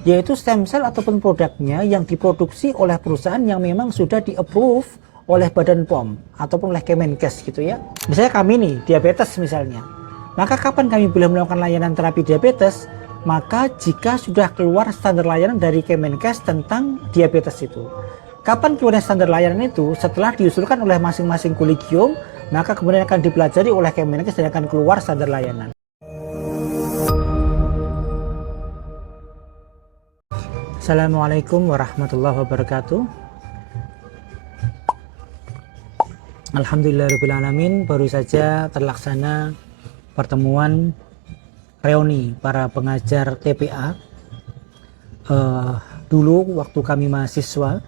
yaitu stem cell ataupun produknya yang diproduksi oleh perusahaan yang memang sudah di-approve oleh Badan POM ataupun oleh Kemenkes gitu ya. Misalnya kami nih, diabetes misalnya. Maka kapan kami boleh melakukan layanan terapi diabetes? Maka jika sudah keluar standar layanan dari Kemenkes tentang diabetes itu. Kapan keluarnya standar layanan itu? Setelah diusulkan oleh masing-masing kolegium, maka kemudian akan dipelajari oleh Kemenkes dan akan keluar standar layanan. Assalamualaikum warahmatullahi wabarakatuh. Alhamdulillahirrahmanirrahim, baru saja terlaksana pertemuan reuni para pengajar TPA. Dulu waktu kami mahasiswa,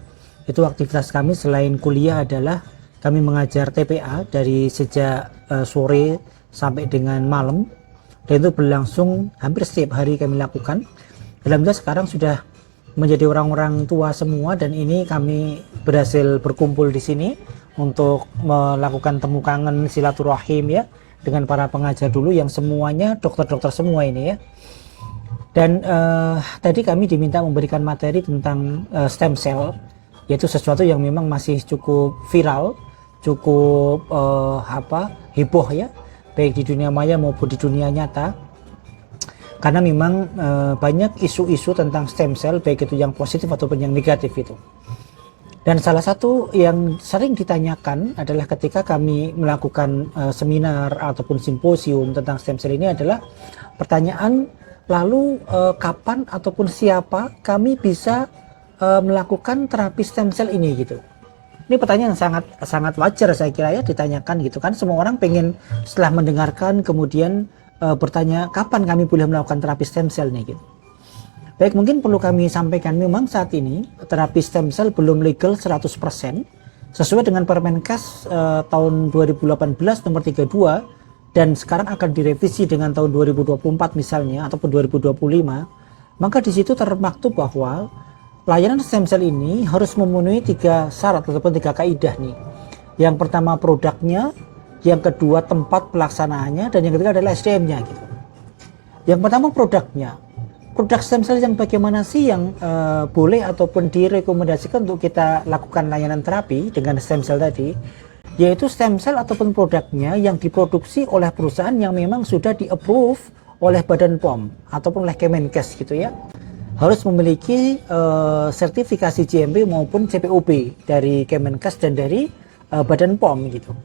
itu aktivitas kami selain kuliah adalah kami mengajar TPA dari sejak sore sampai dengan malam, dan itu berlangsung hampir setiap hari kami lakukan. Alhamdulillah sekarang sudah menjadi orang-orang tua semua, dan ini kami berhasil berkumpul di sini untuk melakukan temu kangen silaturahim ya dengan para pengajar dulu yang semuanya dokter-dokter semua ini ya. Dan tadi kami diminta memberikan materi tentang stem cell, yaitu sesuatu yang memang masih cukup viral, cukup heboh ya, baik di dunia maya maupun di dunia nyata. Karena memang banyak isu-isu tentang stem cell, baik itu yang positif ataupun yang negatif itu. Dan salah satu yang sering ditanyakan adalah ketika kami melakukan seminar ataupun simposium tentang stem cell ini adalah pertanyaan, lalu kapan ataupun siapa kami bisa melakukan terapi stem cell ini gitu. Ini pertanyaan yang sangat wajar saya kira ya ditanyakan gitu kan. Semua orang pengen setelah mendengarkan kemudian bertanya kapan kami boleh melakukan terapi stem cell nih gitu. Baik, mungkin perlu kami sampaikan memang saat ini terapi stem cell belum legal 100% sesuai dengan Permenkes tahun 2018 nomor 32, dan sekarang akan direvisi dengan tahun 2024 misalnya ataupun 2025. Maka di situ termaktub bahwa layanan stem cell ini harus memenuhi 3 syarat ataupun 3 kaidah nih. Yang pertama produknya, yang kedua tempat pelaksanaannya, dan yang ketiga adalah SDM-nya gitu. Yang pertama produknya. Produk stem cell yang bagaimana sih yang boleh ataupun direkomendasikan untuk kita lakukan layanan terapi dengan stem cell tadi? Yaitu stem cell ataupun produknya yang diproduksi oleh perusahaan yang memang sudah di-approve oleh Badan POM ataupun oleh Kemenkes gitu ya. Harus memiliki sertifikasi GMP maupun CPOB dari Kemenkes dan dari Badan POM gitu.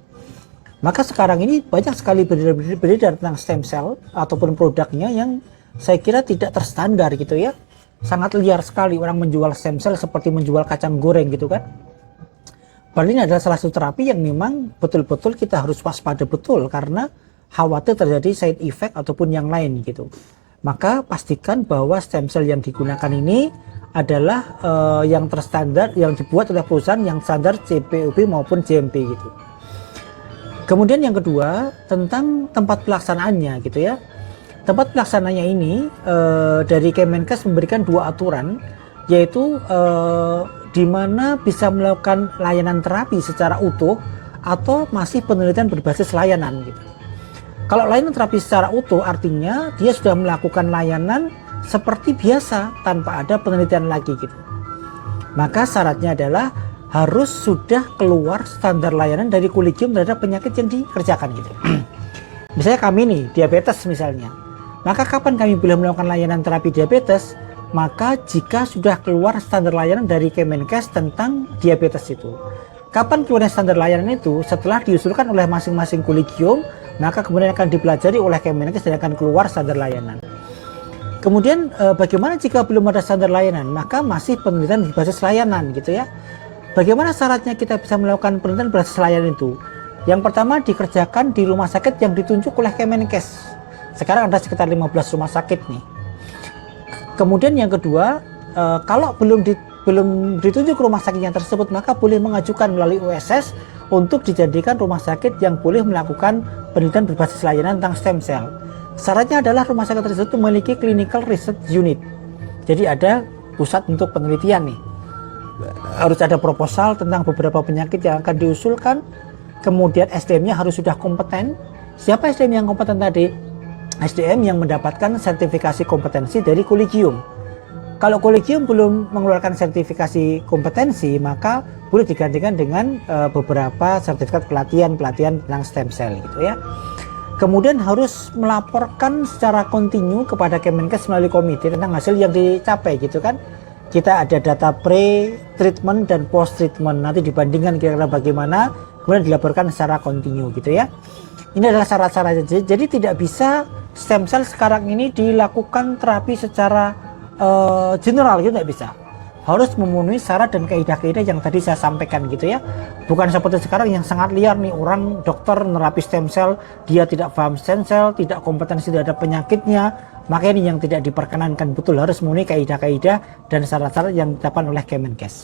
Maka sekarang ini banyak sekali beredar tentang stem cell ataupun produknya yang saya kira tidak terstandar gitu ya. Sangat liar sekali orang menjual stem cell seperti menjual kacang goreng gitu kan. Padahal ini adalah salah satu terapi yang memang betul-betul kita harus waspada betul karena khawatir terjadi side effect ataupun yang lain gitu. Maka pastikan bahwa stem cell yang digunakan ini adalah yang terstandar, yang dibuat oleh perusahaan yang standar CPOB maupun GMP gitu. Kemudian yang kedua tentang tempat pelaksanaannya gitu ya. Tempat pelaksananya ini dari Kemenkes memberikan 2 aturan, yaitu di mana bisa melakukan layanan terapi secara utuh atau masih penelitian berbasis layanan gitu. Kalau layanan terapi secara utuh artinya dia sudah melakukan layanan seperti biasa tanpa ada penelitian lagi gitu. Maka syaratnya adalah harus sudah keluar standar layanan dari kolegium terhadap penyakit yang dikerjakan gitu. Misalnya kami nih, diabetes misalnya. Maka kapan kami boleh melakukan layanan terapi diabetes? Maka jika sudah keluar standar layanan dari Kemenkes tentang diabetes itu. Kapan keluarnya standar layanan itu? Setelah diusulkan oleh masing-masing kolegium, maka kemudian akan dipelajari oleh Kemenkes dan akan keluar standar layanan. Kemudian bagaimana jika belum ada standar layanan? Maka masih penelitian berbasis layanan gitu ya. Bagaimana syaratnya kita bisa melakukan penelitian berbasis layanan itu? Yang pertama dikerjakan di rumah sakit yang ditunjuk oleh Kemenkes. Sekarang ada sekitar 15 rumah sakit nih. Kemudian yang kedua, kalau belum ditunjuk rumah sakit yang tersebut, maka boleh mengajukan melalui USS untuk dijadikan rumah sakit yang boleh melakukan penelitian berbasis layanan tentang stem cell. Syaratnya adalah rumah sakit tersebut memiliki clinical research unit. Jadi ada pusat untuk penelitian nih. Harus ada proposal tentang beberapa penyakit yang akan diusulkan. Kemudian SDM-nya harus sudah kompeten. Siapa SDM yang kompeten tadi? SDM yang mendapatkan sertifikasi kompetensi dari kolegium. Kalau kolegium belum mengeluarkan sertifikasi kompetensi, maka boleh digantikan dengan beberapa sertifikat pelatihan tentang stem cell gitu ya. Kemudian harus melaporkan secara kontinu kepada Kemenkes melalui komite tentang hasil yang dicapai gitu kan. Kita ada data pre-treatment dan post-treatment, nanti dibandingkan kira-kira bagaimana, kemudian dilaporkan secara kontinu gitu ya. Ini adalah syarat-syarat, jadi tidak bisa stem cell sekarang ini dilakukan terapi secara general gitu, tidak bisa. Harus memenuhi syarat dan kaidah-kaidah yang tadi saya sampaikan gitu ya. Bukan seperti sekarang yang sangat liar nih, orang dokter nerapi stem cell, dia tidak paham stem cell, tidak kompetensi terhadap penyakitnya, maka ini yang tidak diperkenankan. Betul, harus memenuhi kaidah-kaidah dan syarat-syarat yang ditetapkan oleh Kemenkes.